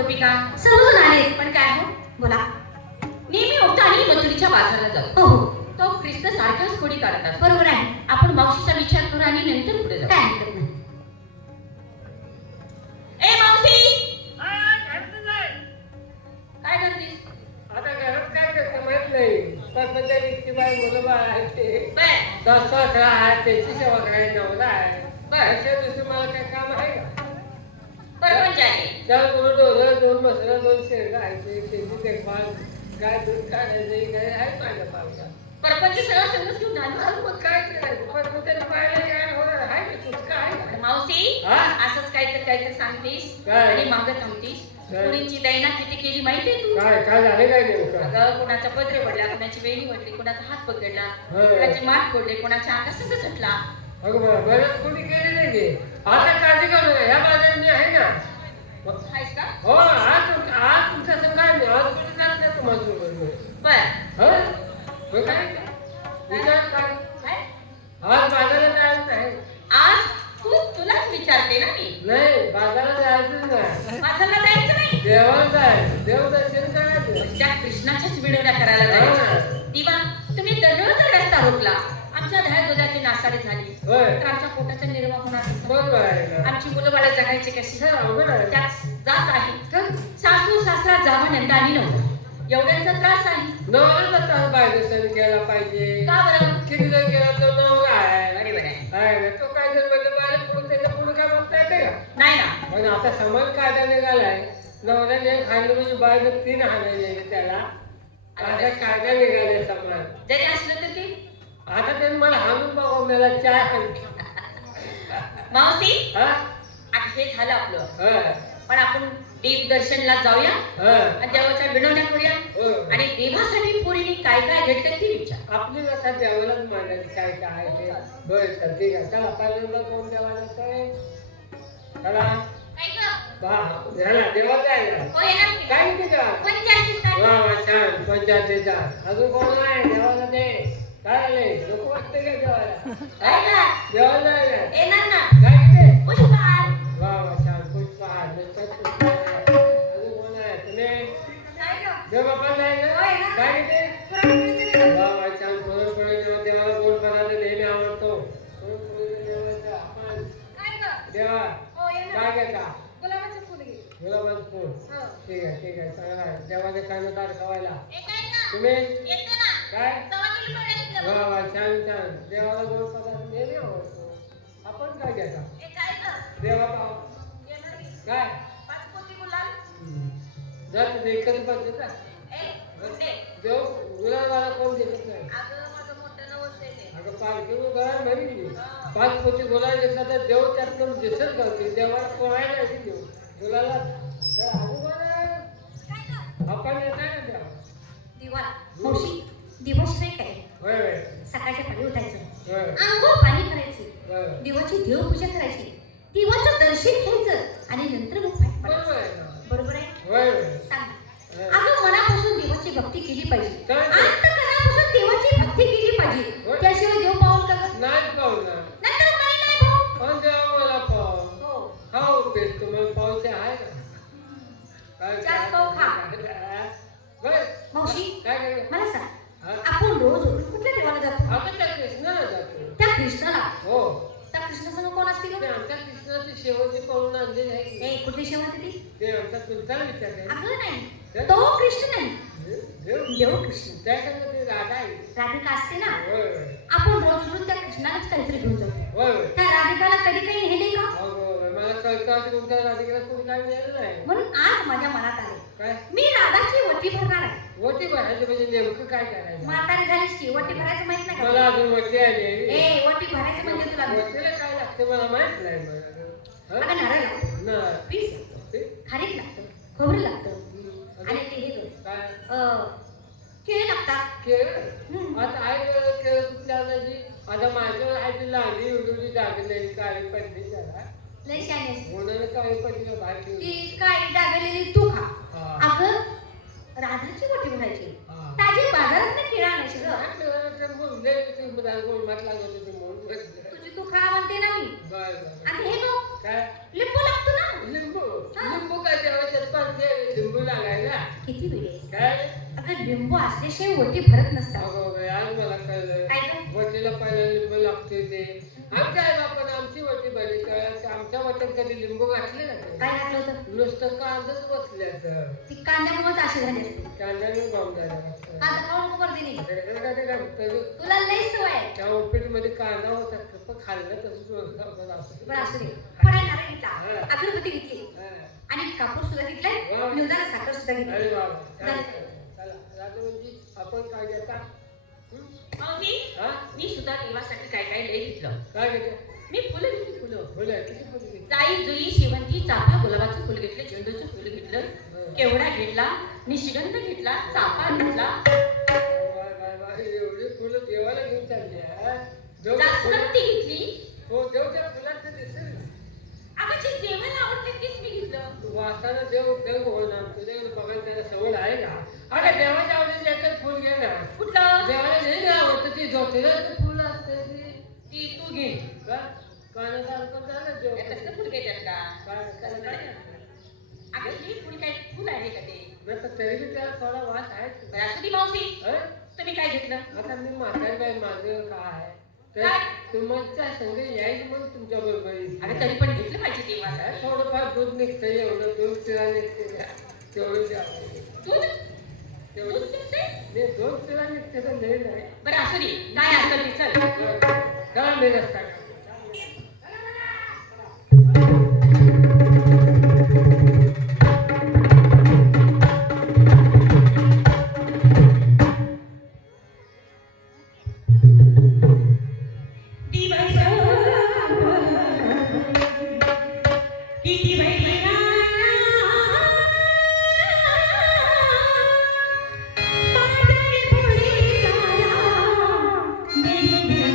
गोपिका सर्वजण आले, पण काय हो बोला. नेहमी होता आणि मथुरीच्या बाजाराला जातो. हो तो कृष्ण सारख्याच खोडी काढतात. बरोबर आहे. आपण मावशीचा विचार करू आणि नंतर पुढे जाऊ. काय हरकत नाही. ए मावशी काय करतेस? आता घरात काय करते माहित नाही. पण इतकी बाई मुलं बाळ आहेत ते बर 10-11 आहेत, त्यांची सेवा करायची नवरा आहे. अशा दिवशी मला काय काम आहे का? बरोबर आहे. त्याला दोन डोरं, दोन मसरा, दोन शेरडं आहे, त्यांची देखभाल, गाय दूध काढायचं काय आहे माझ्या पालकात. परपंच सगळं सगळंच घेऊन आलो. मग काय करायचं? पण त्याला पाहायला काय होणार आहे का? सुटका आहे का? मावशी हा? असंच काहीतरी सांगतेस काय? आणि मागत थांबतीस. काय? कुणीची दैना किती केली माहितीये तू? काय काय झालं काय नेमकं? अगं कोणाचा पदरे पडला, कोणाची वेणी पडली, कोणाचा हात पकडला, होय. कोणाचे माठ पडले, कोणाच्या अंगात सगळं सुटला. अगं बरं बरं कोणी केली नाही ते. आता काळजी करू नका, ह्या बाजारात मी आहे ना. आहेस का? हो आज तुमच्या संग आहे मी. आज कुठे जात नाही तुम्हाला सोबत. बर हं? मग काय विचार काय? काय? आज बाजारात जायचं नाही. आज तुलाच विचारते ना मी. नाही बाजारात जायचंच नाही. माझ्याला जायचं नाही. देवाला जायचं, देवदर्शन करायचं. त्या कृष्णाच्याच विनोदा करायला जायचं. दिवा तुम्ही दररोज रस्ता रोखला, आमच्या दह्या दुधाची नासाडी झाली, होय तर आमच्या पोटाचा निर्वाह होणार होता. बरोबर आहे ना. आमची मुलं बाळा जगायची कशी? अवघड आहे. त्यात जात आहे तर सासू सासरा जावा नंदा आणि नवरा एवढ्यांचा त्रास आहे. नवरा त्रास पाहिजे, सण केला पाहिजे. का बरं? किती जर केला तो नवरा आहे. बरोबर आहे. आहे ना. तो काय जर म्हणजे बाहेर पुढे त्याच्या पुढे काय म्हणता येते का? नाही ना. पण आता समाज कायदा निघालाय. नवऱ्याने खाल्लं म्हणजे बाहेर 3 हाणायचे त्याला. आता कायदा निघाले समाज. जरी असलं तर ते आता त्यांनी मला हाणून बघा, मला चाय हाण. मावशी हा? आता हे झालं आपलं, हा. पण आपण देव दर्शनला जाऊया हा. आणि देवाच्या विनोद्या करूया हो. आणि देवासाठी पुरीने काय काय घडतं ते विचार. आपली व्यथा देवालाच मांडायची काय काय आहे ते. बरं चल ठीक आहे. चला पहिल्यांदा कोण देवाला काय? चला काय गं? झाला देवाचा आहे ना. हो येणार की? काय नाही का? पंचायतीत काय? वा वा छान पंचायतीचा. अजून कोण आहे देवाला दे. काय आले लोक वाटते का देवाला? काय गं? देवाला आहे ना. येणार ना. काय ते? पुष्पहार. वा वा छान पुष्पहार. नुसतं पुष्पहार. अजून कोण आहे? तुम्ही काय गं? देवबापाला आहे होय ना. ना. काय ते? पुरणपोळी. वा वा छान पुरणपोळी देवाला गोड पदार्थ नेहमी आवडतो. पुरणपोळी देवाचा आपण काय गं? देवा हो येणार. काय घेता? गुलाबाचं फुल घे. गुलाबाचं फूल. हो. ठीक आहे चांगला आहे. देवाचे कानोदार खवायला. ए काय गं? तुम्ही येते ना. काय? तवा किलो पडेल वा इथलं. वा छान देवाला गोड पदार्थ नेहमी आवडतो. आपण काय घेता? ए काय गं? देवा येणार मी. काय 5 पोती गुलाब. जात एकच पद्धत ए गुड्डे. देव गुलाबाला कोण देत नाही. अगं माझं मोठं नवस आहे ते. अगं पालखी घर म्हणली 5 पोती गुलाब घेतला तर देव त्यातून दिसत करते. देवाला कोणाला नाही देव गुलाला काय गं? आपण येत आहे ना देवा. दिवा. मावशी दिवसश्रेय काय? होय होय सकाळच्या पाणी उठायचं, होय अंघोळ पाणी करायचं, होय देवाची देवपूजा करायची, देवाचं दर्शन घ्यायचं आणि नंतर मग पाय बरोबर पडायचं. आहे ना. बरोबर आहे? होय होय सांग. अगं मनापासून देवाची भक्ती केली पाहिजे. काय? अंतःकरणापासून देवाची भक्ती केली पाहिजे. होय. त्याशिवाय देव पावल का गं? नाही पाहू ना. नंतर मला नाही भाऊ. पण देवा मला पाहू. हो. खाऊ पेट तुम्हाला पावचे आहे का? काय जास्त पाव खा. बरं. मावशी काय करायचं? मला सांग, हा? आपण रोज कुठल्या देवाला जातो? आपण त्या कृष्णाला जातो. त्या कृष्णाला. हो त्या कृष्णासंग कोण असते ते गं? आमच्या कृष्णाची शेवटची पाहून आणलेली आहे की. ए कुठली शेवा होती ती? ते आमचा तुमचा विचार आहे. अगं नाही, तर? तो कृष्ण नाही, देव देव कृष्ण. त्याकडे ते राधा आहे. राधिका असते ना. होय होय आपण रोज त्या कृष्णालाच काहीतरी घेऊन जातो. होय होय त्या राधिकाला कधी काही नेले का? होय. मला कळतं असं तुमच्या राधिकेला कोणी काय मिळालं नाही. म्हणून आज माझ्या मनात आले, काय मी राधाची वटी भरणार आहे. वटी भरायचं म्हणजे नेमकं काय करायचं? म्हातारी झालीस की वटी भरायचं माहित नाही मला का? अजून वटी आली. ए वटी भरायचं म्हणजे तुला वटीला काय लागतं मला माहित नाही. अगं नारळ लागतं, ना पीस लागतं, ते? खारीक लागतं, खोबरं लागतं आणि ते हे गं, काय केळी लागतात. केळ? हम्म. आता आहे केळ कुठल्या आणायची? आता माझ्यावर आहे ती लागली उडवली जागलेली काळी पडली जरा. लय शाने आहेस. म्हणून काळी पडली का बाहेर ठेवली? ती काळी डागलेली तू खा. हा. अगं राधाची वटी भरायची, हा. ताजी बाजारात केळं आणायची गं. काय केलं ते बोलले ते बदाम गोलमात लागत होते म्हणून बसले. तुझी तू खा म्हणते ना मी. बरं. आणि हे बघ काय लिंबू लागतो ना. लिंबू हा. लिंबू काय जेवायच्यात पण ते लिंबू असल्याशिवाय ओटी भरत नसतात. अगं आज मला कळलं काय गं? वटीला पहिला लिंबू लागतोय ते. आमच्या आई बापानं आमची वटी भरली तर आमच्या वटीत कधी लिंबू घातले ना ते? काय घातलं होतं? नुसतं कांदच बसल्यात. ती कांद्यामुळेच अशी झाली असते. कांद्याने बॉम्ब झाला मस्त. आता खाऊन खबर दिली. त्या तुला लई सवय आहे. उपीट मध्ये कांदा होता पण खाल्लं तसंच बरं असं. असू दे. पडायला नारळ घेतला, अगरबत्ती घेतली आणि कापूर सुद्धा घेतलाय, वा. निवदाला साखर सुद्धा घेतली. अरे वा वा. छान. चला राजूजी आपण काय घेता? मावशी, हा? मी सुद्धा देवासाठी काय काय लई घेतलं. काय घेता? मी फुलं घेतली, फुलं. फुलं किती फुलं घेतली? जाई जुई शेवंती चाफा गुलाबाचं फुल घेतलं, झेंडूचं फुल घेतलं, केवडा घेतला, निशिगंध घेतला, चाफा घेतला, वाय, वाय, वाय. एवढी फुलं देवाला घेऊन चालली आहे. जास्वंदी घेतली. हो देवच्या फुलांचं दिसेल. अगं जे देवाला आवडते तेच मी घेतलं. वासाला देव होणार तुझ्याकडे बघायला त्याला सवय आहे का? अगं देवाच्या आवडीचं एकच फुल घे ना. कुठलं? देवाला नाही ना आवडतं ती ज्योतिराचं फुल असते ती तू घे. का कानाचा अंतर झालं देव कसलं फुल घेतात का? काय कसं काय? अगं हे फुल काय फुल आहे का ते? नाही पण तरी बी त्याला थोडा वास आहे. बरं, असू दे मावशी, हं? तुम्ही काय घेतलं? आता मी म्हातारी बाई माझं काय आहे तर काय? तुमच्या संग यायचं मग तुमच्या बरोबर येईल. अगं तरी पण घेतलं पाहिजे देवासाठी. थोडंफार दूध निघतं एवढं दूध शिरा निघते तेवढं द्या. दूध तेवढं दूध निघतंय? नाही 2 शिरा निघते तर नाही नाही. बरं असू दे, काय असेल ते चल. काय नाही रस्ता किती